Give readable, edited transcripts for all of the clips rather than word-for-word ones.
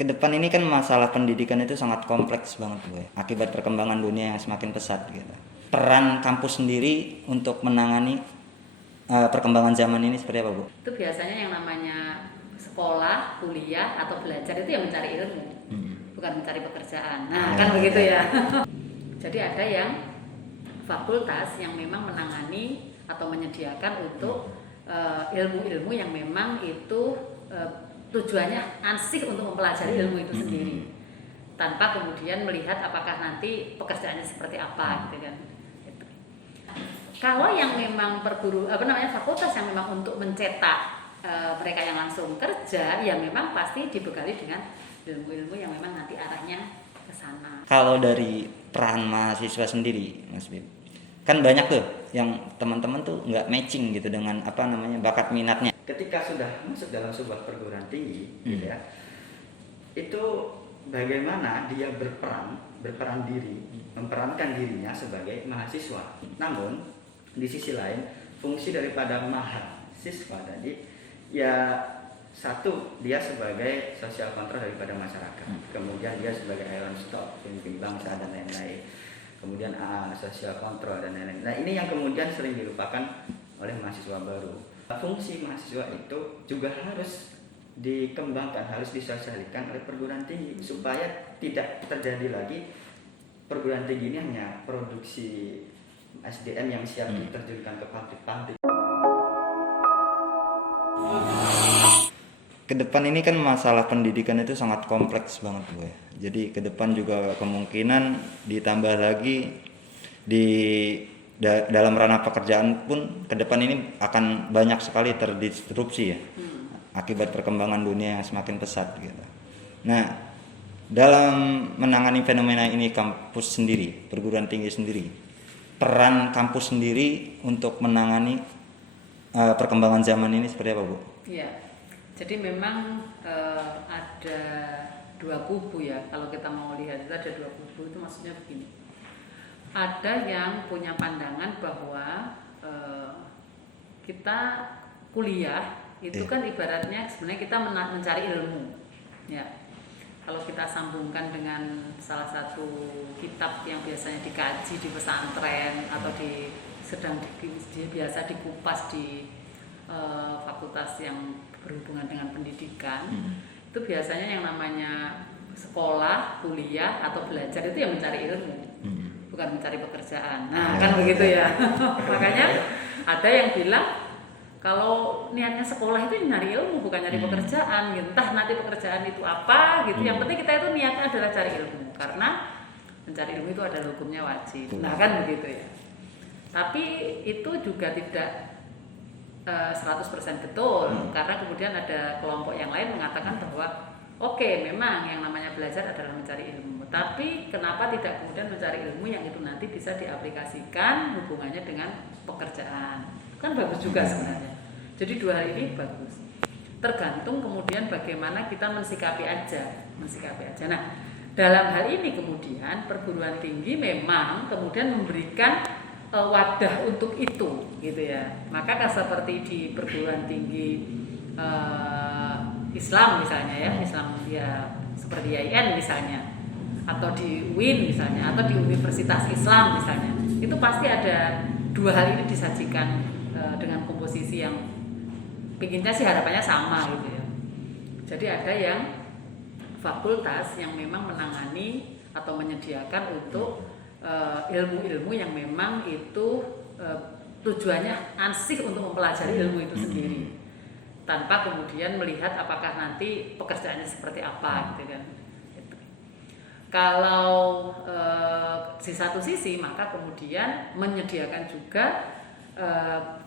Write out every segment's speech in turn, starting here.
ke depan ini kan masalah pendidikan itu sangat kompleks banget gue, akibat perkembangan dunia yang semakin pesat gitu. Peran kampus sendiri untuk menangani perkembangan zaman ini seperti apa, Bu? Itu biasanya yang namanya sekolah, kuliah, atau belajar itu yang mencari ilmu, bukan mencari pekerjaan. Nah, kan begitu ya. Jadi ada yang fakultas yang memang menangani atau menyediakan untuk ilmu-ilmu yang memang itu tujuannya ansih untuk mempelajari ilmu itu sendiri, tanpa kemudian melihat apakah nanti pekerjaannya seperti apa, gitu kan. Kalau yang memang fakultas yang memang untuk mencetak mereka yang langsung kerja, ya memang pasti dibekali dengan ilmu-ilmu yang memang nanti arahnya ke sana. Kalau dari peran mahasiswa sendiri, Mas Bib, kan banyak tuh yang teman-teman tuh nggak matching gitu dengan bakat minatnya. Ketika sudah masuk dalam sebuah perguruan tinggi, gitu ya, itu bagaimana dia berperan diri, memperankan dirinya sebagai mahasiswa. Namun di sisi lain, fungsi daripada mahasiswa tadi, ya satu, dia sebagai social control daripada masyarakat, kemudian dia sebagai iron stock, pemimpin bangsa dan lain-lain, kemudian social control dan lain-lain. Nah, ini yang kemudian sering dilupakan oleh mahasiswa baru. Fungsi mahasiswa itu juga harus dikembangkan, harus disosialisasikan oleh perguruan tinggi supaya tidak terjadi lagi perguruan tinggi ini hanya produksi SDM yang siap diterjunkan ke pabrik-pabrik. Ke depan ini kan masalah pendidikan itu sangat kompleks banget, Bu. Jadi ke depan juga kemungkinan ditambah lagi dalam ranah pekerjaan pun ke depan ini akan banyak sekali terdisrupsi ya, akibat perkembangan dunia yang semakin pesat gitu. Nah, dalam menangani fenomena ini kampus sendiri, perguruan tinggi sendiri, peran kampus sendiri untuk menangani perkembangan zaman ini seperti apa, Bu? Iya, jadi memang ada dua kubu ya. Kalau kita mau lihat itu ada dua kubu, itu maksudnya begini. Ada yang punya pandangan bahwa kita kuliah itu kan ibaratnya sebenarnya kita mencari ilmu, ya. Kalau kita sambungkan dengan salah satu kitab yang biasanya dikaji di pesantren atau biasa dikupas di fakultas yang berhubungan dengan pendidikan, itu biasanya yang namanya sekolah, kuliah, atau belajar itu yang mencari ilmu, bukan mencari pekerjaan. Nah, kan begitu ya. Makanya ada yang bilang kalau niatnya sekolah itu nyari ilmu bukan nyari pekerjaan, gitu. Entah nanti pekerjaan itu apa gitu. Yang penting kita itu niatnya adalah cari ilmu, karena mencari ilmu itu adalah hukumnya wajib. Nah, kan begitu ya. Tapi itu juga tidak 100% betul, karena kemudian ada kelompok yang lain mengatakan bahwa oke, memang yang namanya belajar adalah mencari ilmu, tapi kenapa tidak kemudian mencari ilmu yang itu nanti bisa diaplikasikan hubungannya dengan pekerjaan, kan bagus juga sebenarnya. Jadi dua hal ini bagus, tergantung kemudian bagaimana kita mensikapi aja. Nah, dalam hal ini kemudian perguruan tinggi memang kemudian memberikan wadah untuk itu, gitu ya. Maka seperti di perguruan tinggi Islam misalnya ya, Islam ya seperti IAIN misalnya, atau di UIN misalnya, atau di Universitas Islam misalnya, itu pasti ada dua hal ini disajikan dengan komposisi yang pinginnya sih harapannya sama gitu ya. Jadi ada yang fakultas yang memang menangani atau menyediakan untuk ilmu-ilmu yang memang itu tujuannya ansih untuk mempelajari ilmu itu sendiri, tanpa kemudian melihat apakah nanti pekerjaannya seperti apa, gitu kan. Kalau di satu sisi maka kemudian menyediakan juga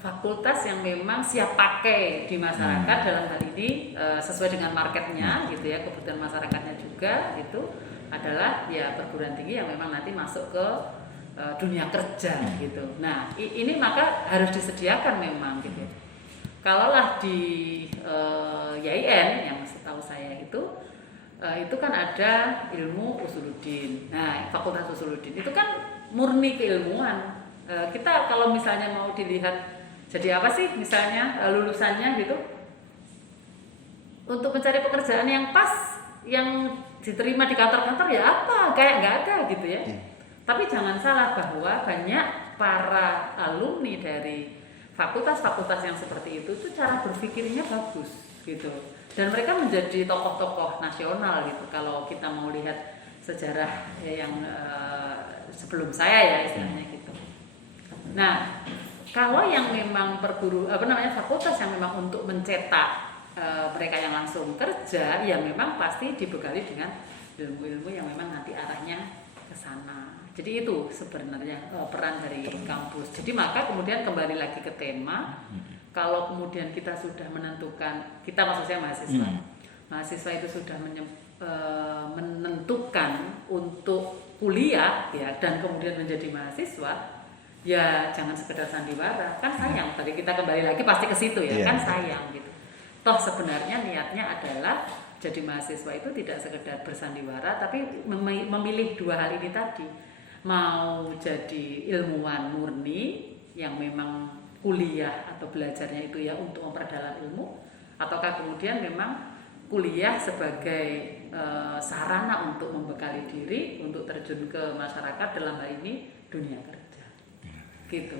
fakultas yang memang siap pakai di masyarakat, dalam hal ini sesuai dengan marketnya, gitu ya, kebutuhan masyarakatnya juga, itu adalah ya perguruan tinggi yang memang nanti masuk ke dunia kerja, gitu. Nah, ini maka harus disediakan memang, gitu. Kalaulah di YIN yang setahu saya itu kan ada ilmu usuluddin. Nah, fakultas usuluddin itu kan murni keilmuan. Kita kalau misalnya mau dilihat jadi apa sih misalnya lulusannya gitu, untuk mencari pekerjaan yang pas yang diterima di kantor-kantor ya apa, kayak nggak ada gitu ya. Tapi jangan salah bahwa banyak para alumni dari fakultas-fakultas yang seperti itu tuh cara berpikirnya bagus gitu. Dan mereka menjadi tokoh-tokoh nasional gitu. Kalau kita mau lihat sejarah yang sebelum saya ya istilahnya gitu. Nah, kalau yang memang fakultas yang memang untuk mencetak mereka yang langsung kerja, ya memang pasti dibekali dengan ilmu-ilmu yang memang nanti arahnya ke sana. Jadi itu sebenarnya peran dari kampus. Jadi maka kemudian kembali lagi ke tema, kalau kemudian kita sudah menentukan, kita maksudnya mahasiswa itu sudah menentukan untuk kuliah ya dan kemudian menjadi mahasiswa, ya jangan sekedar sandiwara. Kan sayang, tadi kita kembali lagi pasti ke situ ya, kan sayang gitu. Toh sebenarnya niatnya adalah jadi mahasiswa itu tidak sekedar bersandiwara, tapi memilih dua hal ini tadi. Mau jadi ilmuwan murni yang memang kuliah atau belajarnya itu ya untuk memperdalam ilmu, ataukah kemudian memang kuliah sebagai sarana untuk membekali diri untuk terjun ke masyarakat, dalam hal ini dunia kerja. Gitu.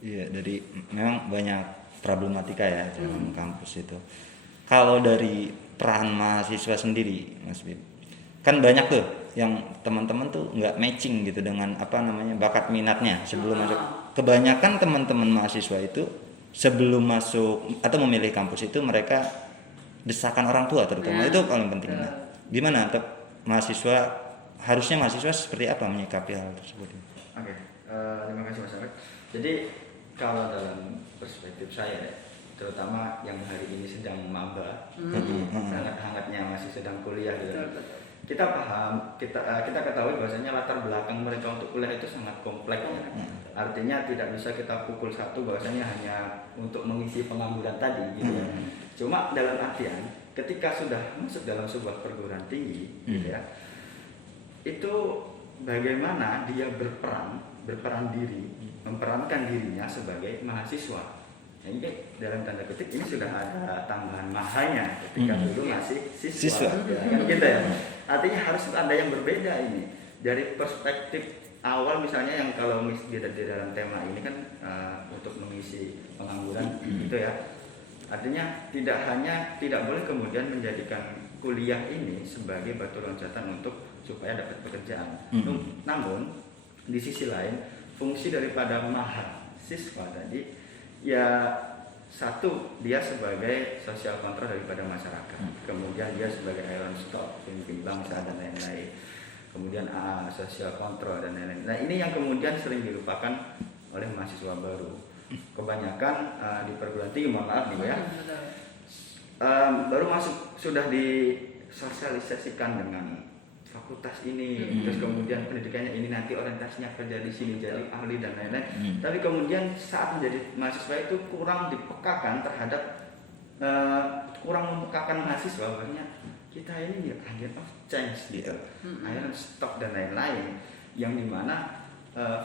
Iya, dari memang banyak problematika ya dalam kampus itu. Kalau dari peran mahasiswa sendiri, Mas Bib, kan banyak tuh yang teman-teman tuh nggak matching gitu dengan bakat minatnya sebelum masuk. Kebanyakan teman-teman mahasiswa itu sebelum masuk atau memilih kampus itu mereka desakan orang tua terutama itu paling penting. Gimana harusnya mahasiswa seperti apa menyikapi hal tersebut? Oke, terima kasih Mas Ahmad. Jadi kalau dalam perspektif saya, terutama yang hari ini sedang maba, sangat hangatnya masih sedang kuliah gitu. Kita paham, kita ketahui bahwasanya latar belakang mereka untuk kuliah itu sangat kompleks ya. Artinya tidak bisa kita pukul satu bahwasanya hanya untuk mengisi pengangguran tadi gitu ya. Cuma dalam artian ketika sudah masuk dalam sebuah perguruan tinggi gitu ya, itu bagaimana dia berperan diri, memperankan dirinya sebagai mahasiswa. Ini dalam tanda kutip ini sudah ada tambahan mahanya ketika dulu masih siswa. Ya, kan gitu ya. Artinya harus ada yang berbeda ini. Dari perspektif awal misalnya yang kalau di dalam tema ini kan untuk mengisi pengangguran gitu ya. Artinya tidak boleh kemudian menjadikan kuliah ini sebagai batu loncatan supaya dapat pekerjaan. Namun di sisi lain fungsi daripada mahasiswa tadi ya, satu, dia sebagai social control daripada masyarakat, kemudian dia sebagai iron stock, pemimpin bangsa dan lain-lain, kemudian social control dan lain-lain. Nah ini yang kemudian sering dilupakan oleh mahasiswa baru. Kebanyakan di perguruan tinggi, mohon maaf nih ya, baru masuk sudah disosialisasikan dengan fakultas ini, terus kemudian pendidikannya ini nanti orientasinya kerja di sini jadi ahli dan lain-lain. Tapi kemudian saat menjadi mahasiswa itu kurang dipekakan terhadap mahasiswa bahwa kita ini ya agent of change gitu, iron stock dan lain-lain, yang dimana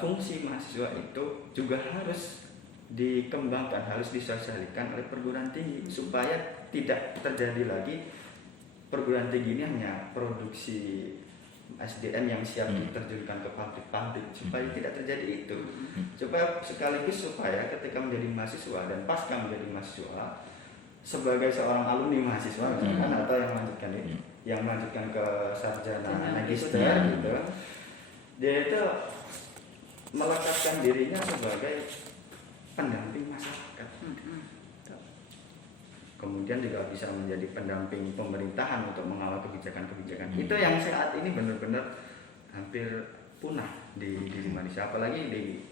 fungsi mahasiswa itu juga harus dikembangkan, harus disosialisasikan oleh perguruan tinggi supaya tidak terjadi lagi perguruan tinggi ini hanya produksi SDM yang siap diterjunkan ke pabrik-pabrik, supaya tidak terjadi itu. Supaya ketika menjadi mahasiswa dan pasca menjadi mahasiswa, sebagai seorang alumni mahasiswa misalkan, atau yang melanjutkan ke sarjana magister gitu, dia itu melekatkan dirinya sebagai pendamping masyarakat. Kemudian juga bisa menjadi pendamping pemerintahan untuk mengawal kebijakan-kebijakan. Itu yang saat ini benar-benar hampir punah di Indonesia. Apalagi di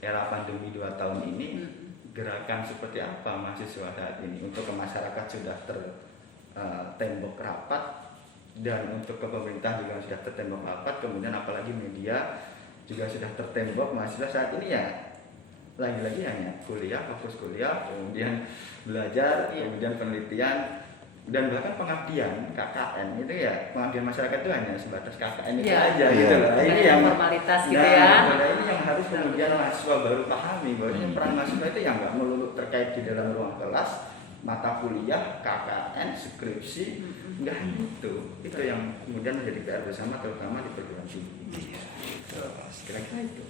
era pandemi 2 tahun ini, gerakan seperti apa mahasiswa saat ini untuk ke masyarakat sudah tertembok rapat, dan untuk ke pemerintah juga sudah tertembok rapat. Kemudian apalagi media juga sudah tertembok. Mahasiswa saat ini ya lagi-lagi hanya kuliah, fokus kuliah, kemudian belajar, kemudian penelitian, dan bahkan pengabdian KKN itu ya, pengabdian masyarakat itu hanya sebatas KKN itu aja gitu loh. Ini yang formalitas gitu ya. Ini yang harus kemudian mahasiswa baru pahami bahwa peran mahasiswa itu yang nggak melulu terkait di dalam ruang kelas, mata kuliah, KKN, skripsi, enggak hanya itu yang kemudian menjadi PR bersama terutama di perguruan tinggi. Kira-kira itu.